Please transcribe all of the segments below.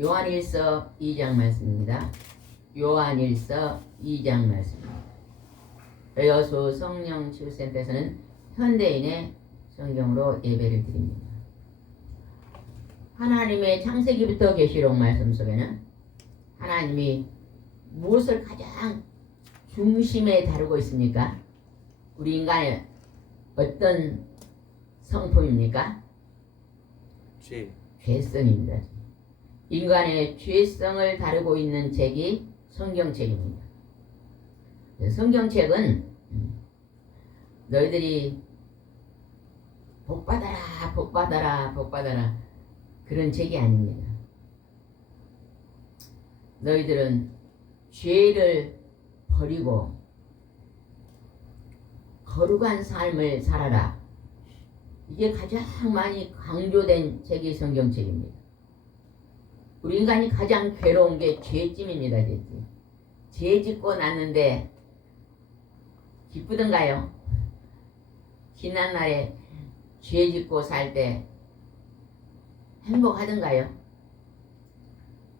요한일서 2장 말씀입니다. 요한일서 2장 말씀. 여수 성령치유센터에서는 현대인의 성경으로 예배를 드립니다. 하나님의 창세기부터 계시록 말씀 속에는 하나님이 무엇을 가장 중심에 다루고 있습니까? 우리 인간의 어떤 성품입니까? 죄성입니다. 인간의 죄성을 다루고 있는 책이 성경책입니다. 성경책은 너희들이 복받아라 복받아라 복받아라 그런 책이 아닙니다. 너희들은 죄를 버리고 거룩한 삶을 살아라. 이게 가장 많이 강조된 책이 성경책입니다. 우리 인간이 가장 괴로운 게 죄짐입니다. 죄짐. 죄 짓고 났는데 기쁘던가요? 지난날에 죄 짓고 살 때 행복하던가요?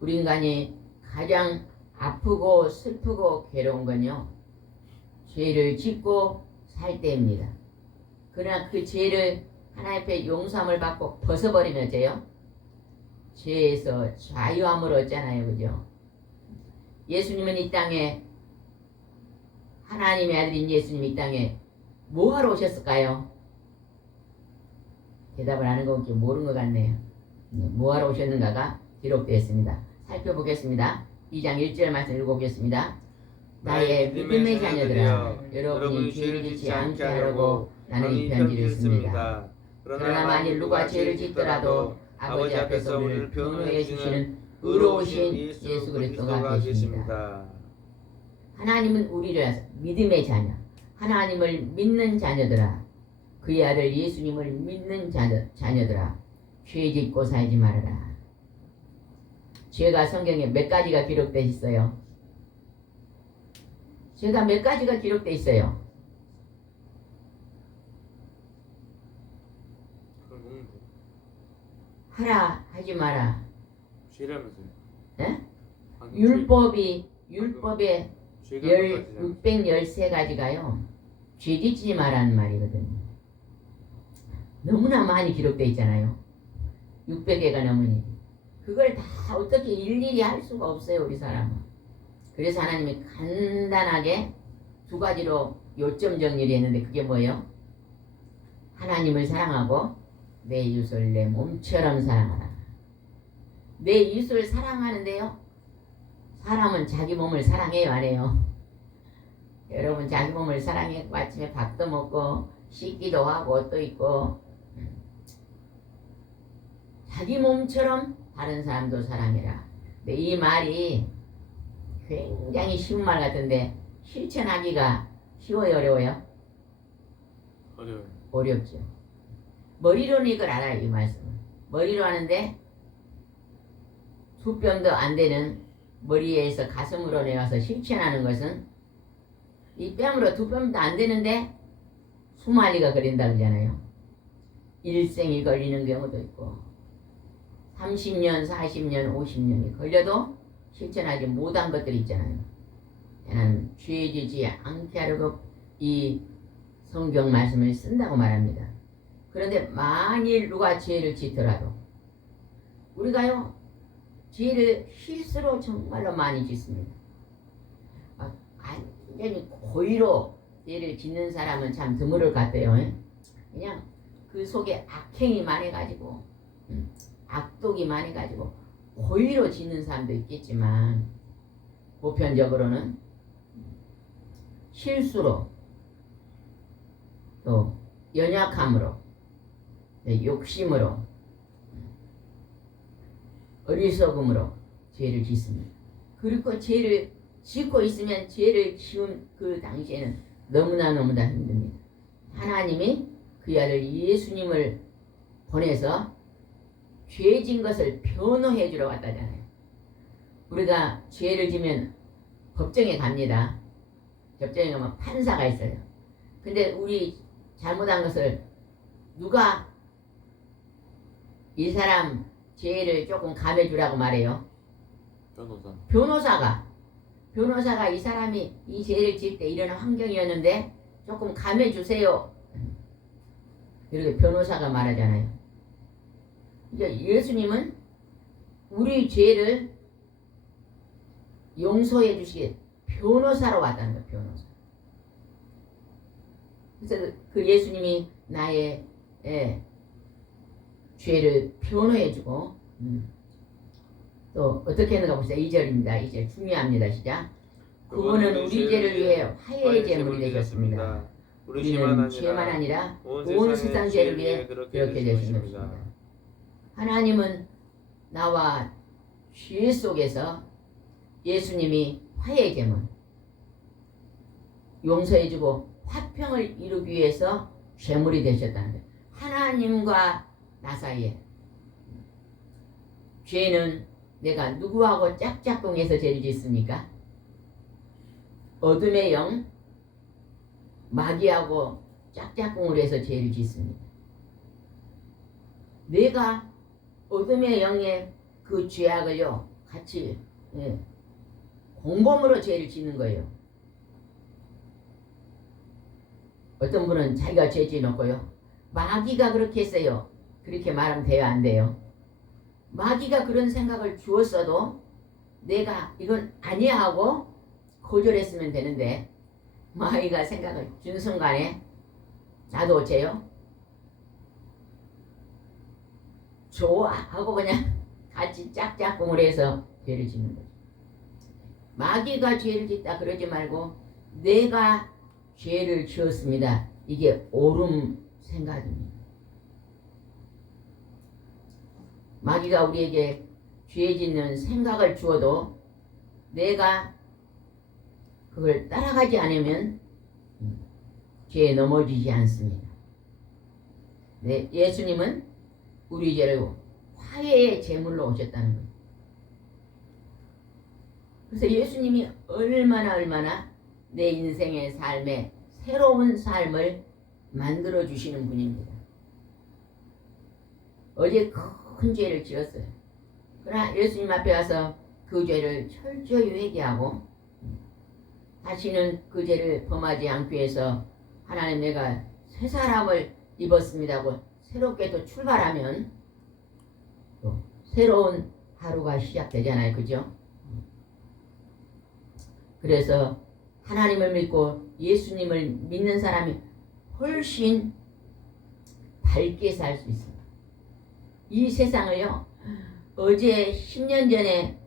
우리 인간이 가장 아프고 슬프고 괴로운 건요, 죄를 짓고 살 때입니다. 그러나 그 죄를 하나님 앞에 용서함을 받고 벗어버리면 돼요. 죄에서 자유함을 얻잖아요. 그죠? 예수님은 이 땅에, 하나님의 아들인 예수님이 이 땅에 뭐하러 오셨을까요? 대답을 하는 거 모르는 것 같네요. 뭐하러 오셨는가가 기록되어 있습니다. 살펴보겠습니다. 2장 1절 말씀 읽어보겠습니다. 나의 믿음의 자녀들아, 여러분이 죄를 짓지 않게 하려고 나는 이 편지를 씁니다. 그러나 만일 누가 죄를 짓더라도 아버지 앞에서 우리를 변호해 주시는 의로우신 예수 그리스도가 계십니다. 하나님은 우리를 믿음의 자녀, 하나님을 믿는 자녀들아, 그의 아들 예수님을 믿는 자녀들아, 죄 짓고 살지 말아라. 죄가 성경에 몇 가지가 기록되어 있어요? 죄가 몇 가지가 기록되어 있어요? 하라 하지 마라. 죄라면서요? 예? 율법에 613가지가요. 죄 짓지 마라는 말이거든요. 너무나 많이 기록되어 있잖아요. 600개가 넘으니. 그걸 다 어떻게 일일이 할 수가 없어요, 우리 사람은. 그래서 하나님이 간단하게 두 가지로 요점 정리를 했는데 그게 뭐예요? 하나님을 사랑하고 내 이웃을 내 몸처럼 사랑하라. 내 이웃을 사랑하는데요, 사람은 자기 몸을 사랑해요, 안 해요? 여러분 자기 몸을 사랑해. 아침에 밥도 먹고 씻기도 하고 옷도 입고 자기 몸처럼 다른 사람도 사랑해라. 근데 이 말이 굉장히 쉬운 말 같은데 실천하기가 쉬워요, 어려워요? 어려워요. 어렵죠. 머리로는 이걸 알아요, 이 말씀은. 머리로 하는데 두 뼘도 안 되는 머리에서 가슴으로 내려가서 실천하는 것은 이 뺨으로 두 뼘도 안 되는데 수만리가 걸린다 그러잖아요. 일생이 걸리는 경우도 있고 30년, 40년, 50년이 걸려도 실천하지 못한 것들이 있잖아요. 나는 죄 지지 않게 하려고 이 성경 말씀을 쓴다고 말합니다. 그런데 만일 누가 죄를 짓더라도 우리가요, 죄를 실수로 정말로 많이 짓습니다. 완전히 고의로 죄를 짓는 사람은 참 드물을 같아요. 그냥 그 속에 악행이 많아가지고 악독이 많아가지고 고의로 짓는 사람도 있겠지만 보편적으로는 실수로 또 연약함으로 욕심으로 어리석음으로 죄를 짓습니다. 그리고 죄를 짓고 있으면 죄를 지은 그 당시에는 너무나 힘듭니다. 하나님이 그의 아들 예수님을 보내서 죄진 것을 변호해 주러 왔다잖아요. 우리가 죄를 지면 법정에 갑니다. 법정에 가면 판사가 있어요. 근데 우리 잘못한 것을 누가 이 사람 죄를 조금 감해주라고 말해요. 변호사. 변호사가 이 사람이 이 죄를 지을 때 이런 환경이었는데 조금 감해주세요. 이렇게 변호사가 말하잖아요. 그러니까 예수님은 우리 죄를 용서해 주시게 변호사로 왔다는 거예요. 변호사. 그래서 그 예수님이 나의 죄를 변호해 주고 또 어떻게 했는가 봅시다. 2절입니다. 2절 중요합니다. 시작. 그분은 우리 죄를 위해 화해의 제물이 되셨습니다. 우리는 죄만 아니라 온 세상 죄를 위해 그렇게 되신 것입니다. 하나님은 나와 죄 속에서 예수님이 화해의 제물 용서해주고 화평을 이루기 위해서 제물이 되셨다는 거예요. 하나님과 나 사이에 죄는 내가 누구하고 짝짝꿍해서 죄를 짓습니까? 어둠의 영 마귀하고 짝짝꿍을 해서 죄를 짓습니다. 내가 어둠의 영의 그 죄악을요 같이 공범으로 죄를 짓는 거예요. 어떤 분은 자기가 죄 지어놓고요 마귀가 그렇게 했어요. 그렇게 말하면 돼요? 안 돼요? 마귀가 그런 생각을 주었어도 내가 이건 아니야 하고 거절했으면 되는데 마귀가 생각을 준 순간에 나도 어째요? 좋아 하고 그냥 같이 짝짝꿍을 해서 죄를 짓는 거죠. 마귀가 죄를 짓다 그러지 말고 내가 죄를 지었습니다. 이게 옳은 생각입니다. 마귀가 우리에게 죄 짓는 생각을 주어도 내가 그걸 따라가지 않으면 죄에 넘어지지 않습니다. 네, 예수님은 우리 죄를 화해의 제물로 오셨다는 거예요. 그래서 예수님이 얼마나 내 인생의 삶에 새로운 삶을 만들어 주시는 분입니다. 어제 큰 죄를 지었어요. 그러나 예수님 앞에 와서 그 죄를 철저히 회개하고 다시는 그 죄를 범하지 않기 위해서 하나님 내가 새 사람을 입었습니다 하고 새롭게 또 출발하면 또 새로운 하루가 시작되잖아요. 그죠? 그래서 하나님을 믿고 예수님을 믿는 사람이 훨씬 밝게 살 수 있습니다. 이 세상을요 어제 10년 전에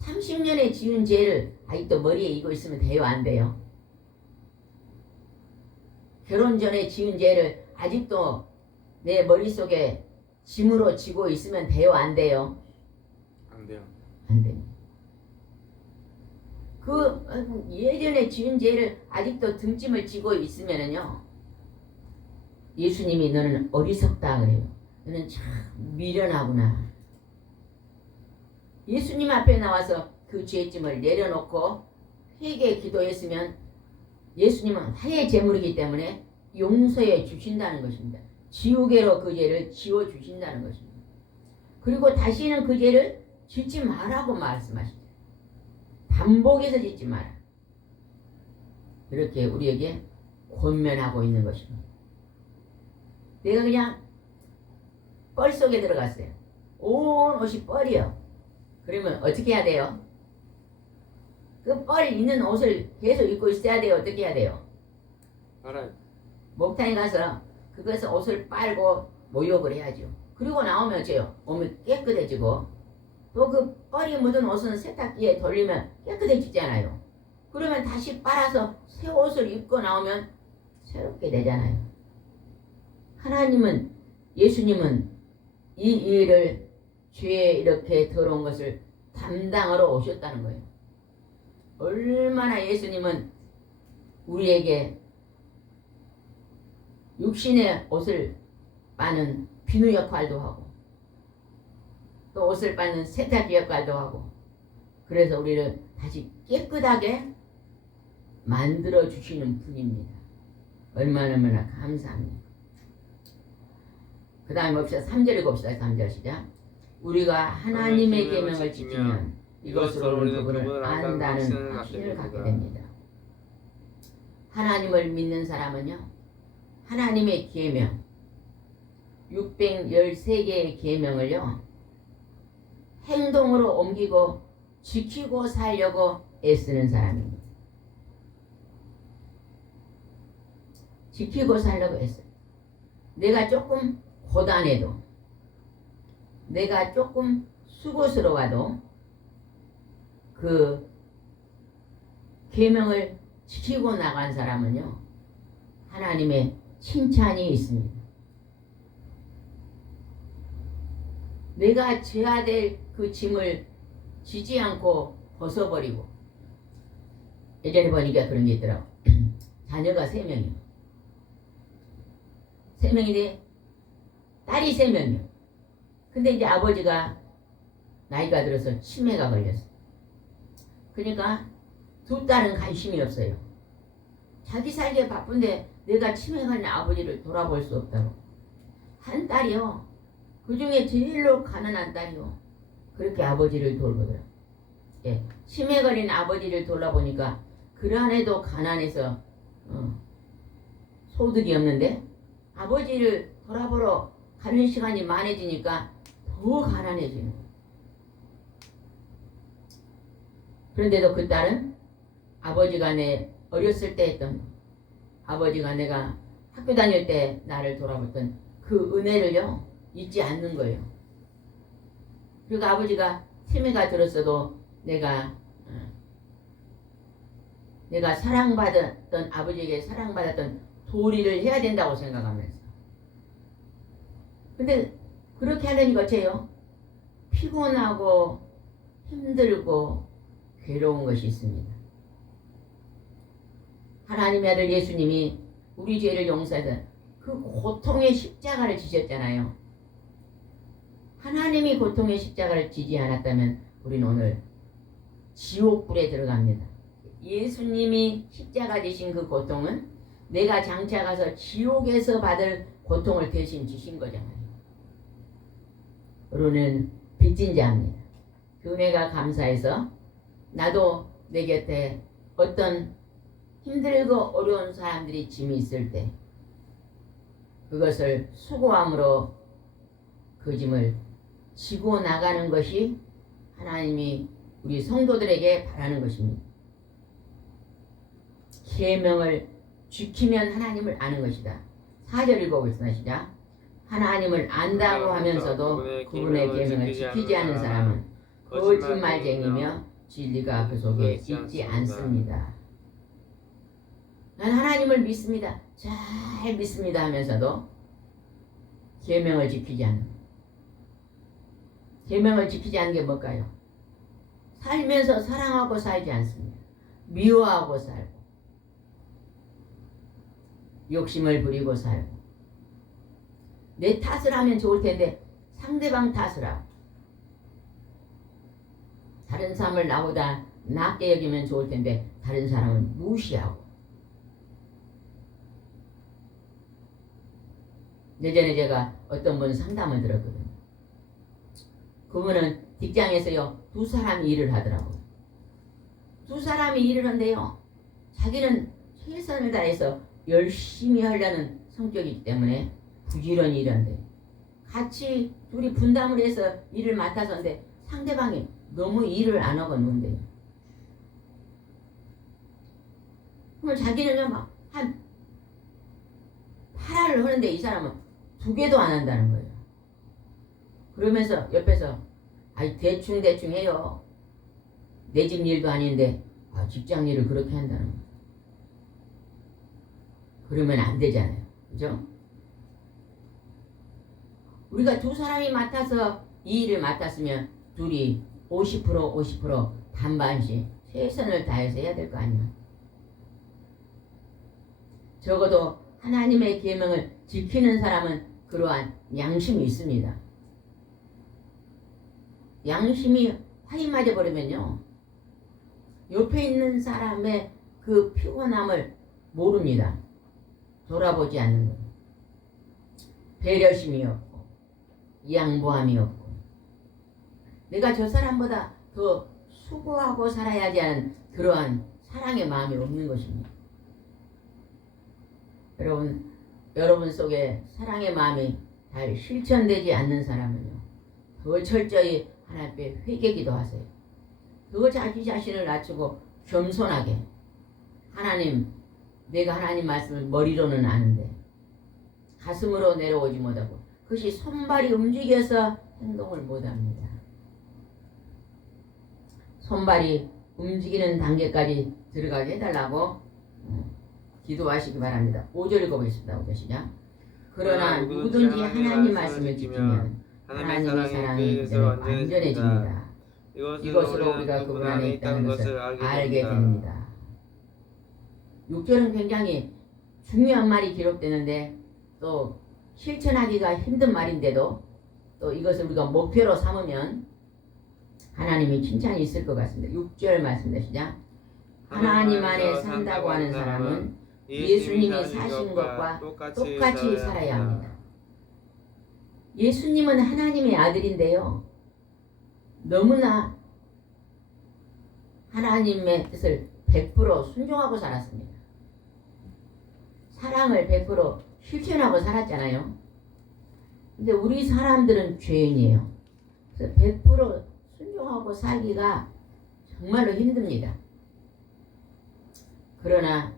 30년에 지은 죄를 아직도 머리에 이고 있으면 돼요? 안 돼요? 결혼 전에 지은 죄를 아직도 내 머릿속에 짐으로 지고 있으면 돼요? 안 돼요? 안 돼요. 안 됩니다. 그 예전에 지은 죄를 아직도 등짐을 지고 있으면은요 예수님이 너는 어리석다 그래요. 너는 참 미련하구나. 예수님 앞에 나와서 그 죄짐을 내려놓고 회개 기도했으면 예수님은 화해의 제물이기 때문에 용서해 주신다는 것입니다. 지우개로 그 죄를 지워 주신다는 것입니다. 그리고 다시는 그 죄를 짓지 말라고 말씀하시죠. 반복해서 짓지 마라. 이렇게 우리에게 권면하고 있는 것입니다. 내가 그냥 뻘 속에 들어갔어요. 온 옷이 뻘이요. 그러면 어떻게 해야 돼요? 그 뻘 있는 옷을 계속 입고 있어야 돼요? 어떻게 해야 돼요? 알아요. 목탕에 가서 그것을 옷을 빨고 모욕을 해야죠. 그리고 나오면 어째요? 몸이 깨끗해지고 또 그 뻘이 묻은 옷은 세탁기에 돌리면 깨끗해지잖아요. 그러면 다시 빨아서 새 옷을 입고 나오면 새롭게 되잖아요. 하나님은 예수님은 이 일을 죄에 이렇게 더러운 것을 담당하러 오셨다는 거예요. 얼마나 예수님은 우리에게 육신의 옷을 빠는 비누 역할도 하고 또 옷을 빠는 세탁기 역할도 하고 그래서 우리를 다시 깨끗하게 만들어 주시는 분입니다. 얼마나 감사합니다. 그 다음에 봅시다. 3절 읽읍시다. 3절 시작. 우리가 하나님의 계명을 지키면 이것으로 우리는 그분을 안다는 확신을 갖게 됩니다. 하나님을 믿는 사람은요, 하나님의 계명 613개의 계명을요 행동으로 옮기고 지키고 살려고 애쓰는 사람입니다. 지키고 살려고 애써요. 내가 조금 고단해도, 내가 조금 수고스러워도 그 계명을 지키고 나간 사람은요 하나님의 칭찬이 있습니다. 내가 져야 될 그 짐을 지지 않고 벗어버리고, 예전에 보니까 그런 게 있더라고. 자녀가 3명이요. 3명인데 딸이 3명이요. 근데 이제 아버지가 나이가 들어서 치매가 걸렸어. 그러니까 두 딸은 관심이 없어요. 자기 살기에 바쁜데 내가 치매가 걸린 아버지를 돌아볼 수 없다고. 한 딸이요, 그 중에 제일로 가난한 딸이요, 그렇게 아버지를 돌보더라. 예, 치매 걸린 아버지를 돌아보니까 그간에도 가난해서 소득이 없는데 아버지를 돌아보러 가는 시간이 많아지니까 더 가난해지는 거예요. 그런데도 그 딸은 아버지가 내 어렸을 때 했던, 아버지가 내가 학교 다닐 때 나를 돌아봤던 그 은혜를요 잊지 않는 거예요. 그리고 아버지가 치매가 들었어도 내가 사랑받았던, 아버지에게 사랑받았던 도리를 해야 된다고 생각하면서. 근데 그렇게 하려니까 어째요? 피곤하고 힘들고 괴로운 것이 있습니다. 하나님의 아들 예수님이 우리 죄를 용서해서 그 고통의 십자가를 지셨잖아요. 하나님이 고통의 십자가를 지지 않았다면 우리는 오늘 지옥불에 들어갑니다. 예수님이 십자가 지신 그 고통은 내가 장차 가서 지옥에서 받을 고통을 대신 지신 거잖아요. 우리는 빚진 자입니다. 그 은혜가 감사해서 나도 내 곁에 어떤 힘들고 어려운 사람들이 짐이 있을 때 그것을 수고함으로 그 짐을 지고 나가는 것이 하나님이 우리 성도들에게 바라는 것입니다. 계명을 지키면 하나님을 아는 것이다. 4절 읽어보겠습니다. 시작. 하나님을 안다고 하면서도 그분의 계명을 지키지 않는 사람은 거짓말쟁이며 진리가 그 속에 있지 않습니다. 난 하나님을 믿습니다, 잘 믿습니다 하면서도 계명을 지키지 않는, 계명을 지키지 않는 게 뭘까요? 살면서 사랑하고 살지 않습니다. 미워하고 살고 욕심을 부리고 살고, 내 탓을 하면 좋을 텐데 상대방 탓을 하고, 다른 사람을 나보다 낫게 여기면 좋을 텐데 다른 사람을 무시하고. 예전에 제가 어떤 분 상담을 들었거든요. 그분은 직장에서요 2사람이 일을 하더라고요. 2사람이 일을 한대요. 자기는 최선을 다해서 열심히 하려는 성격이기 때문에 부지런히 일한대. 같이 둘이 분담을 해서 일을 맡아서 하는데 상대방이 너무 일을 안 하고 논대요. 그러면 자기는요 막 한 8알을 하는데 이 사람은 2개도 안 한다는 거예요. 그러면서 옆에서 아이 대충 해요. 내 집 일도 아닌데 직장 일을 그렇게 한다는 거예요. 그러면 안 되잖아요. 그죠? 우리가 2사람이 맡아서 이 일을 맡았으면 둘이 50% 반반씩 최선을 다해서 해야 될 거 아니에요. 적어도 하나님의 계명을 지키는 사람은 그러한 양심이 있습니다. 양심이 화이 맞아버리면요 옆에 있는 사람의 그 피곤함을 모릅니다. 돌아보지 않는 거예요. 배려심이 없고 양보함이 없고 내가 저 사람보다 더 수고하고 살아야지 하는 그러한 사랑의 마음이 없는 것입니다. 여러분 속에 사랑의 마음이 잘 실천되지 않는 사람은요, 더 철저히 하나님 앞에 회개 기도하세요. 더 자기 자신을 낮추고 겸손하게, 하나님, 내가 하나님 말씀을 머리로는 아는데 가슴으로 내려오지 못하고 그것이 손발이 움직여서 행동을 못합니다. 손발이 움직이는 단계까지 들어가게 해달라고 기도하시기 바랍니다. 5절 읽어보겠습니다. 5절 시작. 그러나 누구든지 하나님 말씀을 지키면 하나님의 사랑이 그들을 완전해집니다. 이것으로 우리가 그분 안에 있다는 것을 알게 됩니다. 6절은 굉장히 중요한 말이 기록되는데 또 실천하기가 힘든 말인데도 또 이것을 우리가 목표로 삼으면 하나님이 칭찬이 있을 것 같습니다. 6절 말씀입니다. 시작. 하나님 안에 산다고 하는 사람은 예수님이 사신 것과 똑같이 살아야 합니다. 예수님은 하나님의 아들인데요, 너무나 하나님의 뜻을 100% 순종하고 살았습니다. 사랑을 100% 실천하고 살았잖아요. 근데 우리 사람들은 죄인이에요. 그래서 100% 순종하고 살기가 정말로 힘듭니다. 그러나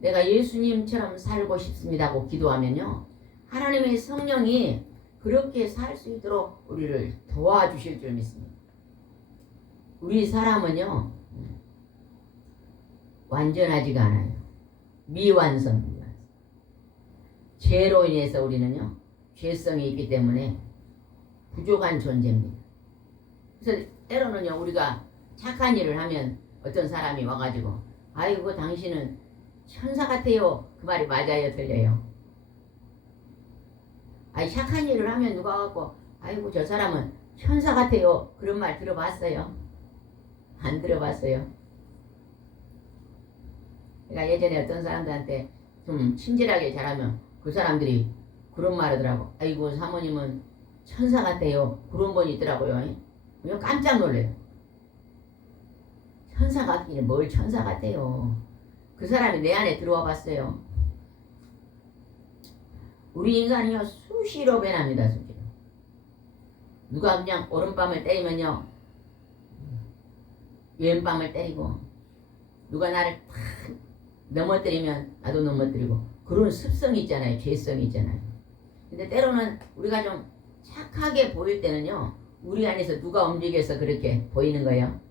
내가 예수님처럼 살고 싶습니다고 기도하면요, 하나님의 성령이 그렇게 살 수 있도록 우리를 도와주실 줄 믿습니다. 우리 사람은요, 완전하지가 않아요. 미완성. 죄로 인해서 우리는요, 죄성이 있기 때문에 부족한 존재입니다. 그래서 때로는요, 우리가 착한 일을 하면 어떤 사람이 와가지고 아이고 당신은 천사 같아요. 그 말이 맞아요, 틀려요? 아니, 착한 일을 하면 누가 와갖고 아이고 저 사람은 천사 같아요. 그런 말 들어봤어요? 안 들어봤어요? 그러니까 예전에 어떤 사람들한테 좀 친절하게 잘하면 그 사람들이 그런 말 하더라고. 아이고 사모님은 천사 같아요. 그런 분이 있더라고요. 그냥 깜짝 놀래요. 천사 같기는 뭘 천사 같아요. 그 사람이 내 안에 들어와 봤어요. 우리 인간이요, 수시로 변합니다. 수시로. 누가 그냥 오른밤을 때리면요, 왼밤을 때리고, 누가 나를 탁 넘어뜨리면 나도 넘어뜨리고, 그런 습성이 있잖아요. 죄성이 있잖아요. 근데 때로는 우리가 좀 착하게 보일 때는요, 우리 안에서 누가 움직여서 그렇게 보이는 거예요?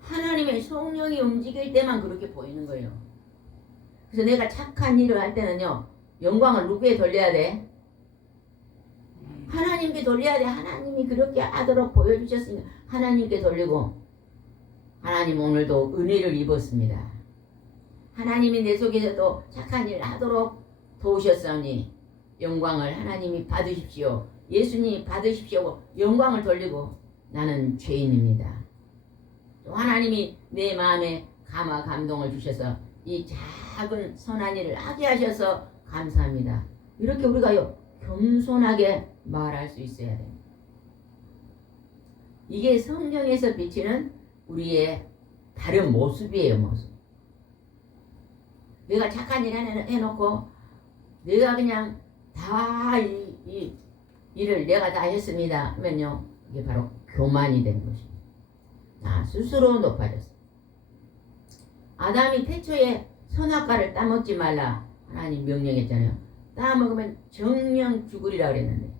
하나님의 성령이 움직일 때만 그렇게 보이는 거예요. 그래서 내가 착한 일을 할 때는요, 영광을 누구에 돌려야 돼? 하나님께 돌려야 돼. 하나님이 그렇게 하도록 보여주셨으니까 하나님께 돌리고, 하나님 오늘도 은혜를 입었습니다. 하나님이 내 속에서도 착한 일을 하도록 도우셨사오니 영광을 하나님이 받으십시오. 예수님이 받으십시오. 영광을 돌리고, 나는 죄인입니다. 또 하나님이 내 마음에 감화 감동을 주셔서 이 작은 선한 일을 하게 하셔서 감사합니다. 이렇게 우리가요, 겸손하게 말할 수 있어야 됩니다. 이게 성경에서 비치는 우리의 다른 모습이에요. 모습. 내가 착한 일 해놓고 내가 그냥 다 이 일을 내가 다 했습니다 하면요, 이게 바로 교만이 되는 것입니다. 나 스스로 높아졌어. 아담이 태초에 선악과를 따먹지 말라 하나님 명령했잖아요. 따먹으면 정령 죽으리라 그랬는데,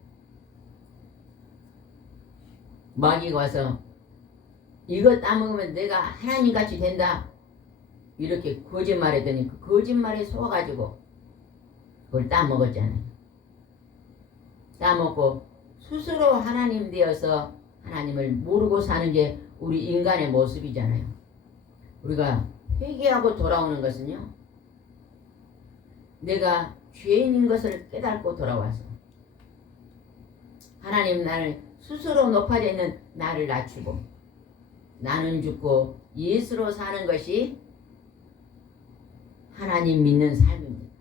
마귀가 와서 이거 따먹으면 내가 하나님같이 된다 이렇게 거짓말했더니 그 거짓말에 속아가지고 그걸 따먹었잖아요. 따먹고 스스로 하나님 되어서 하나님을 모르고 사는 게 우리 인간의 모습이잖아요. 우리가 회개하고 돌아오는 것은요, 내가 죄인인 것을 깨닫고 돌아와서 하나님, 나를 스스로 높아져 있는 나를 낮추고 나는 죽고 예수로 사는 것이 하나님 믿는 삶입니다.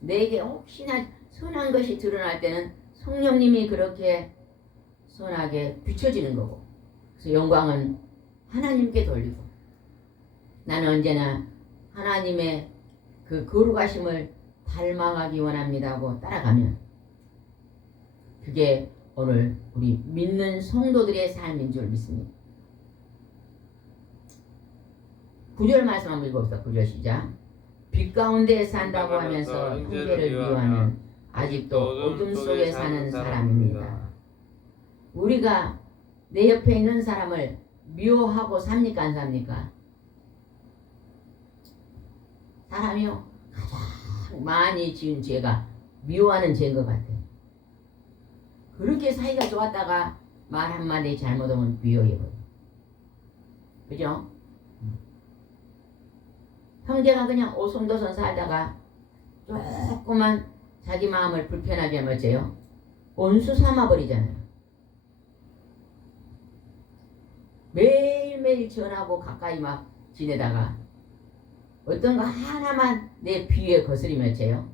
내게 혹시나 선한 것이 드러날 때는 성령님이 그렇게 선하게 비춰지는 거고, 그래서 영광은 하나님께 돌리고, 나는 언제나 하나님의 그 거룩하심을 닮아가기 원합니다 하고 따라가면, 그게 오늘 우리 믿는 성도들의 삶인 줄 믿습니다. 9절 말씀 한번 읽어봅시다. 9절 시작. 빛 가운데 산다고 하면서 형제를 미워하는 아직도 어둠 속에 사는 사람입니다. 우리가 내 옆에 있는 사람을 미워하고 삽니까 안 삽니까? 사람이요 가장 많이 지은 죄가 미워하는 죄인 것 같아요. 그렇게 사이가 좋았다가 말 한마디 잘못하면 미워해버려요. 그죠? 형제가 그냥 오손도손 살다가 조금만 자기 마음을 불편하게 하면 어째요? 온수 삼아버리잖아요. 매일매일 전하고 가까이 막 지내다가 어떤 거 하나만 내 비위에 거스리면 어째요?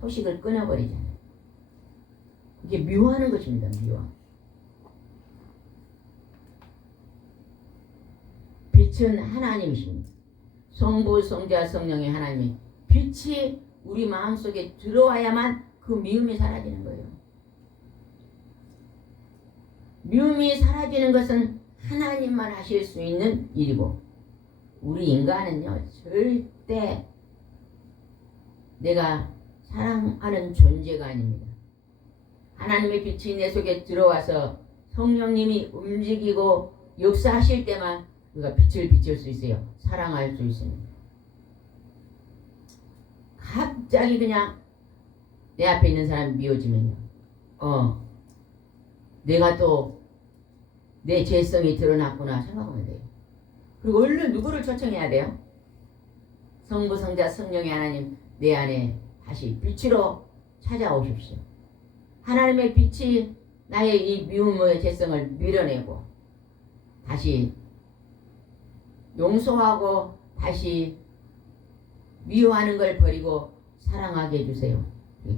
소식을 끊어버리잖아요. 이게 미워하는 것입니다. 미워. 빛은 하나님이십니다. 성부, 성자, 성령의 하나님이 빛이 우리 마음속에 들어와야만 그 미움이 사라지는 거예요. 미움이 사라지는 것은 하나님만 하실 수 있는 일이고, 우리 인간은요 절대 내가 사랑하는 존재가 아닙니다. 하나님의 빛이 내 속에 들어와서 성령님이 움직이고 역사하실 때만 우리가 빛을 비출 수 있어요. 사랑할 수 있습니다. 갑자기 그냥 내 앞에 있는 사람이 미워지면요, 내가 또 내 죄성이 드러났구나 생각하면 돼요. 그리고 얼른 누구를 초청해야 돼요? 성부, 성자, 성령의 하나님 내 안에 다시 빛으로 찾아오십시오. 하나님의 빛이 나의 이 미움의 죄성을 밀어내고 다시 용서하고 다시 미워하는 걸 버리고 사랑하게 해주세요.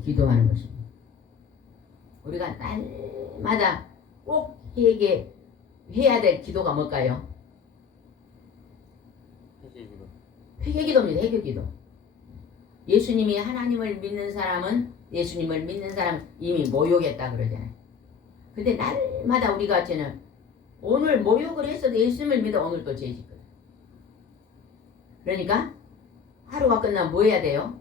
기도하는 것입니다. 우리가 날마다 꼭 해야 될 기도가 뭘까요? 회개기도. 회개기도입니다. 회개기도. 예수님이 하나님을 믿는 사람은 예수님을 믿는 사람 이미 모욕했다 그러잖아요. 근데 날마다 우리가 저는 오늘 모욕을 했어도 예수님을 믿어 오늘 또 죄짓거든. 그러니까 하루가 끝나면 뭐 해야 돼요?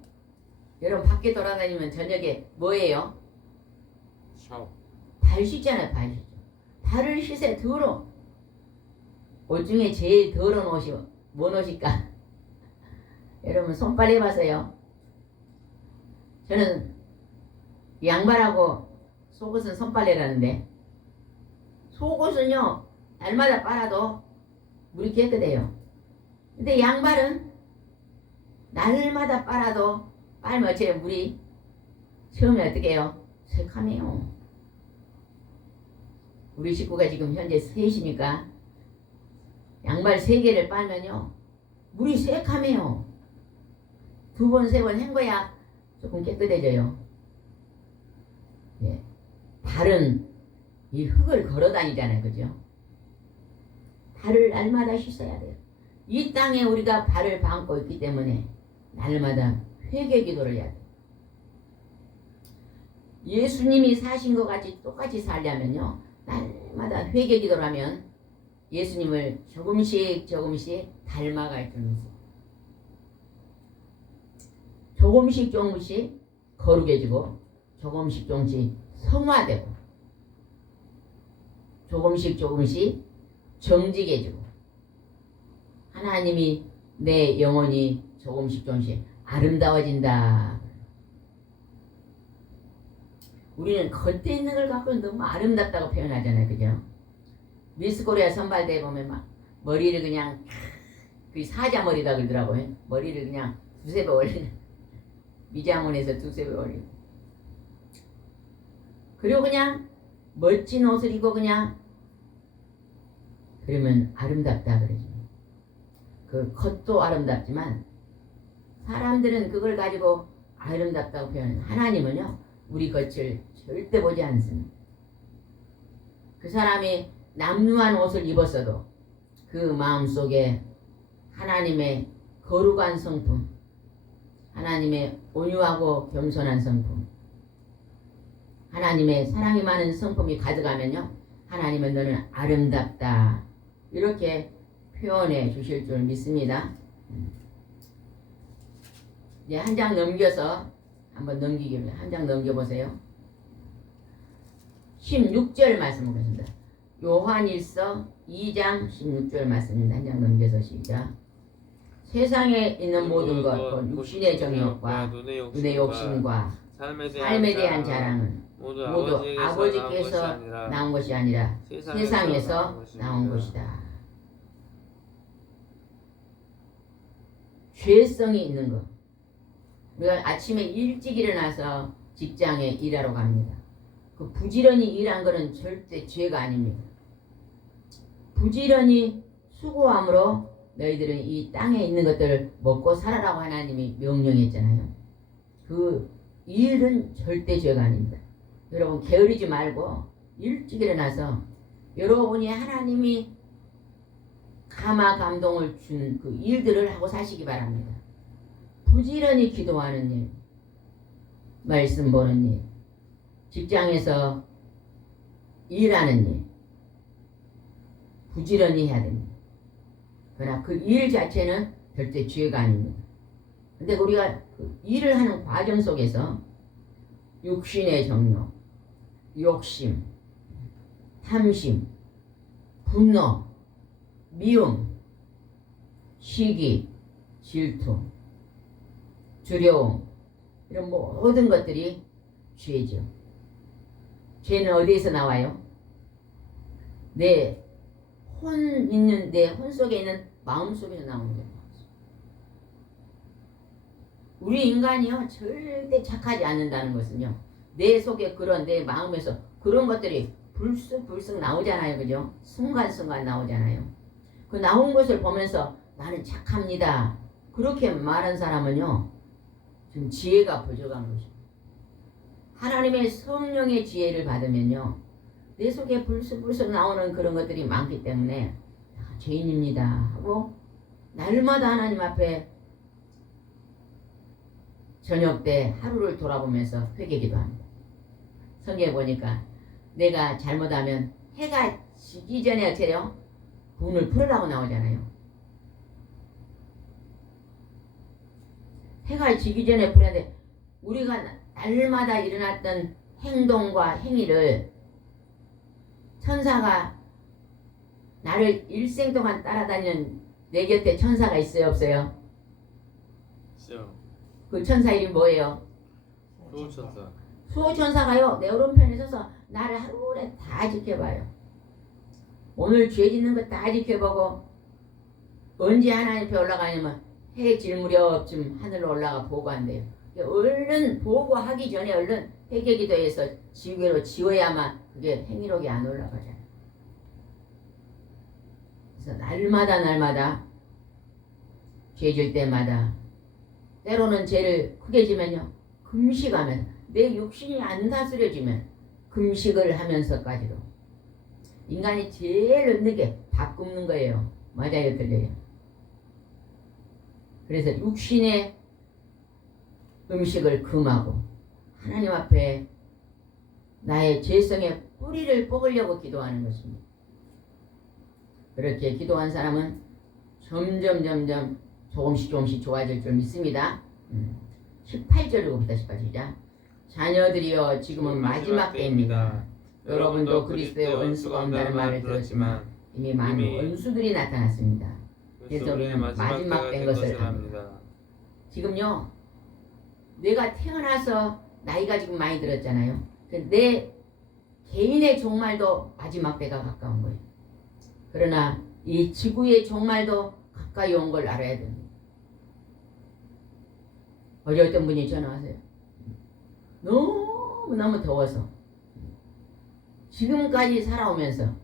여러분 밖에 돌아다니면 저녁에 뭐 해요? 샤워. 발 씻잖아요. 발 씻죠. 발을 씻어야 더러. 옷 중에 제일 더러운 옷이 뭔 옷일까? 여러분 손빨 해봐서요. 저는 양말하고 속옷은 손빨래라는데, 속옷은요 날마다 빨아도 물이 깨끗해요. 근데 양말은 날마다 빨아도 빨면 어째요? 물이 처음에 어떻게 해요? 새카매요. 우리 식구가 지금 현재 셋이니까 양말 3개를 빨면요 물이 새카매요. 2번, 3번 헹궈야 조금 깨끗해져요. 예. 발은 이 흙을 걸어 다니잖아요. 그죠? 발을 날마다 씻어야 돼요. 이 땅에 우리가 발을 담고 있기 때문에 날마다 회개 기도를 해야 돼요. 예수님이 사신 것 같이 똑같이 살려면요 날마다 회개 기도를 하면 예수님을 조금씩 닮아갈 줄 믿어요. 조금씩 거룩해지고 조금씩 성화되고 조금씩 정직해지고 하나님이 내 영혼이 조금씩 아름다워진다. 우리는 겉에 있는 걸 갖고 너무 아름답다고 표현하잖아요. 그죠? 미스코리아 선발대회 보면 막 머리를 그냥 그 사자머리다 그러더라고요. 머리를 그냥 2-3배 올리는, 미장원에서 2-3배 올리는. 그리고 그냥 멋진 옷을 입고 그냥 그러면 아름답다 그러죠. 그 겉도 아름답지만 사람들은 그걸 가지고 아름답다고 표현해요. 하나님은요 우리 겉을 절대 보지 않습니다. 그 사람이 남루한 옷을 입었어도 그 마음속에 하나님의 거룩한 성품, 하나님의 온유하고 겸손한 성품, 하나님의 사랑이 많은 성품이 가득하면요, 하나님은 너는 아름답다 이렇게 표현해 주실 줄 믿습니다. 이제 한 장 넘겨서 한번 넘기기를 한 장 넘겨보세요. 16절 말씀 보겠습니다. 요한일서 2장 16절 말씀입니다. 한 장 넘겨서 시작. 세상에 있는 모든 것, 곧 육신의 정욕과 눈의 욕심과 삶에 대한 자랑은 모두 아버지께서 나온 것이 아니라 세상에서 나온 것이다. 죄성이 있는 것. 우리가 아침에 일찍 일어나서 직장에 일하러 갑니다. 그 부지런히 일한 것은 절대 죄가 아닙니다. 부지런히 수고함으로 너희들은 이 땅에 있는 것들을 먹고 살아라고 하나님이 명령했잖아요. 그 일은 절대 죄가 아닙니다. 여러분 게으르지 말고 일찍 일어나서 여러분이 하나님이 감화 감동을 준 그 일들을 하고 사시기 바랍니다. 부지런히 기도하는 일, 말씀 보는 일, 직장에서 일하는 일, 부지런히 해야 됩니다. 그러나 그 일 자체는 절대 죄가 아닙니다. 근데 우리가 그 일을 하는 과정 속에서 육신의 정욕, 욕심, 탐심, 분노, 미움, 시기, 질투, 두려움 이런 모든 것들이 죄죠. 죄는 어디에서 나와요? 내 혼 속에 있는 마음 속에서 나오는 거예요. 우리 인간이요 절대 착하지 않는다는 것은요, 내 속에 그런 내 마음에서 그런 것들이 불쑥 나오잖아요. 그죠? 순간순간 나오잖아요. 그 나온 것을 보면서 나는 착합니다 그렇게 말한 사람은요 지금 지혜가 부족한 것입니다. 하나님의 성령의 지혜를 받으면요 내 속에 불쑥 나오는 그런 것들이 많기 때문에 죄인입니다 하고 날마다 하나님 앞에 저녁 때 하루를 돌아보면서 회개기도 합니다. 성경에 보니까 내가 잘못하면 해가 지기 전에 어떻게 해요? 분을 풀으라고 나오잖아요. 해가 지기 전에 풀어야 돼. 우리가 날마다 일어났던 행동과 행위를 천사가 나를 일생 동안 따라다니는 내 곁에 천사가 있어요 없어요? 있어요. 그 천사 이름이 뭐예요? 수호천사. 수호천사가요 내 오른편에 서서 나를 하루에 다 지켜봐요. 오늘 죄 짓는 거 다 지켜보고 언제 하나님 앞에 올라가냐면 해 질 무렵쯤 하늘로 올라가 보고한대요. 얼른 보고하기 전에 얼른 회개기도해서 지옥으로 지워야만 그게 행위록이 안 올라가잖아요. 그래서 날마다 죄 질 때마다 때로는 죄를 크게 지면요 금식하면서 내 육신이 안 다스려지면 금식을 하면서까지도 인간이 제일 없는 게 밥 굶는 거예요. 맞아요 틀려요? 그래서 육신의 음식을 금하고 하나님 앞에 나의 죄성의 뿌리를 뽑으려고 기도하는 것입니다. 그렇게 기도한 사람은 점점 조금씩 좋아질 줄 믿습니다. 18절을 봅시다. 18절. 자녀들이여 지금은 마지막 때입니다. 여러분도 그리스도의 원수가 온다는 말을 들었지만 이미 많은 원수들이 나타났습니다. 그래서 우리는 마지막 된 것을 합니다. 지금요 내가 태어나서 나이가 지금 많이 들었잖아요. 내 개인의 종말도 마지막 때가 가까운 거예요. 그러나 이 지구의 종말도 가까이 온 걸 알아야 됩니다. 어제 어떤 분이 전화하세요. 너무 더워서 지금까지 살아오면서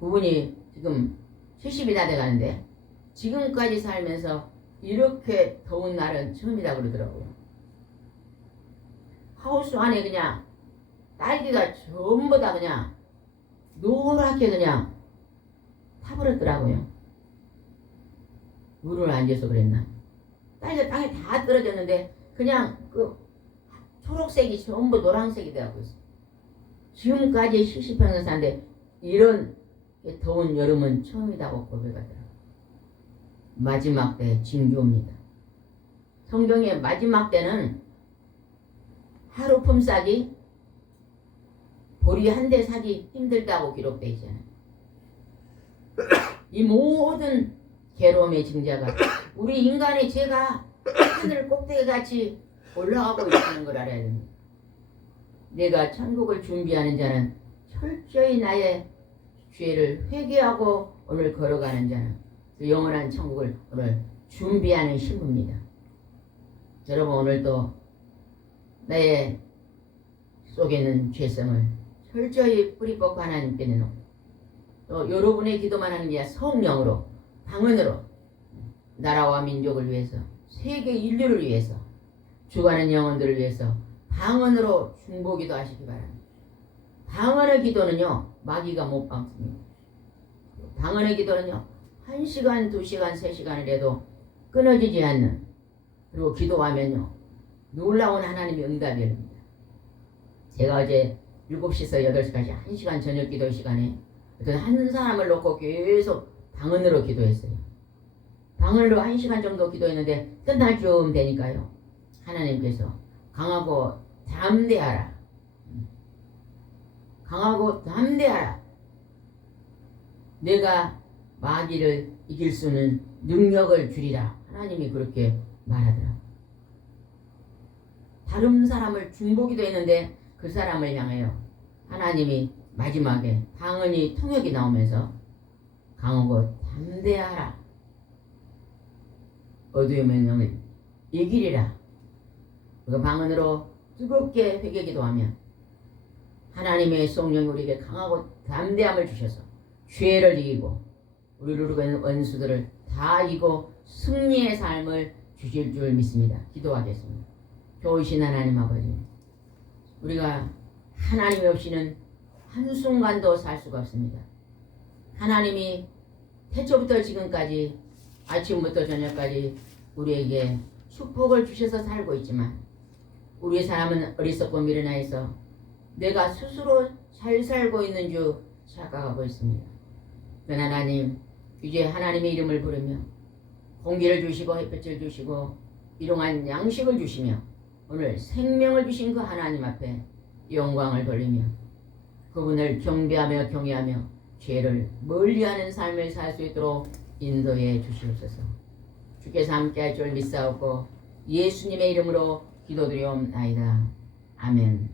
그분이 지금 70이 다 돼가는데 지금까지 살면서 이렇게 더운 날은 처음이다 그러더라고요. 하우스 안에 그냥 딸기가 전부 다 그냥 노랗게 그냥 타버렸더라고요. 물을 안 줘서 그랬나. 땅에 다 떨어졌는데 그냥 그 초록색이 전부 노란색이 되고 있어. 지금까지 70평을 사는데 이런 더운 여름은 처음이라고 고백하더라고요. 마지막 때 징조입니다. 성경의 마지막 때는 하루 품삯이 보리 한 대 사기 힘들다고 기록되어 있잖아요. 이 모든 괴로움의 증자가 우리 인간의 죄가 하늘 꼭대기같이 올라가고 있다는 걸 알아야 됩니다. 내가 천국을 준비하는 자는 철저히 나의 죄를 회개하고 오늘 걸어가는 자는 그 영원한 천국을 오늘 준비하는 신부입니다. 여러분 오늘도 나의 속에 있는 죄성을 철저히 뿌리 뽑고 하나님께 내놓고 또 여러분의 기도만 하는 게 아니라 성령으로 방언으로 나라와 민족을 위해서 세계 인류를 위해서 죽어가는 영혼들을 위해서 방언으로 중보기도 하시기 바랍니다. 방언의 기도는요 마귀가 못 막습니다. 방언의 기도는요 1시간, 2시간, 3시간을 해도 끊어지지 않는 그리고 기도하면요 놀라운 하나님의 응답이 됩니다. 제가 어제 7시에서 8시까지 1시간 저녁 기도 시간에 어떤 한 사람을 놓고 계속 방언으로 기도했어요. 방언으로 1시간 정도 기도했는데 끝날 쯤 되니까요 하나님께서 강하고 담대하라. 강하고 담대하라. 내가 마귀를 이길 수 있는 능력을 주리라. 하나님이 그렇게 말하더라. 다른 사람을 중보기도 했는데 그 사람을 향하여 하나님이 마지막에 방언이 통역이 나오면서 강하고 담대하라. 어두의 명령을 이기리라. 그 방언으로 뜨겁게 회개기도하면 하나님의 성령이 우리에게 강하고 담대함을 주셔서 죄를 이기고 우리를 이루는 원수들을 다 이기고 승리의 삶을 주실 줄 믿습니다. 기도하겠습니다. 좋으신 하나님 아버지, 우리가 하나님 없이는 한순간도 살 수가 없습니다. 하나님이 태초부터 지금까지 아침부터 저녁까지 우리에게 축복을 주셔서 살고 있지만 우리 사람은 어리석고 미련하여서 내가 스스로 잘 살고 있는 줄 착각하고 있습니다. 그러나 하나님 이제 하나님의 이름을 부르며 공기를 주시고 햇볕을 주시고 일용할 양식을 주시며 오늘 생명을 주신 그 하나님 앞에 영광을 돌리며 그분을 경배하며 경외하며 죄를 멀리하는 삶을 살 수 있도록 인도해 주시옵소서. 주께서 함께할 줄 믿사옵고 예수님의 이름으로 기도드리옵나이다. 아멘.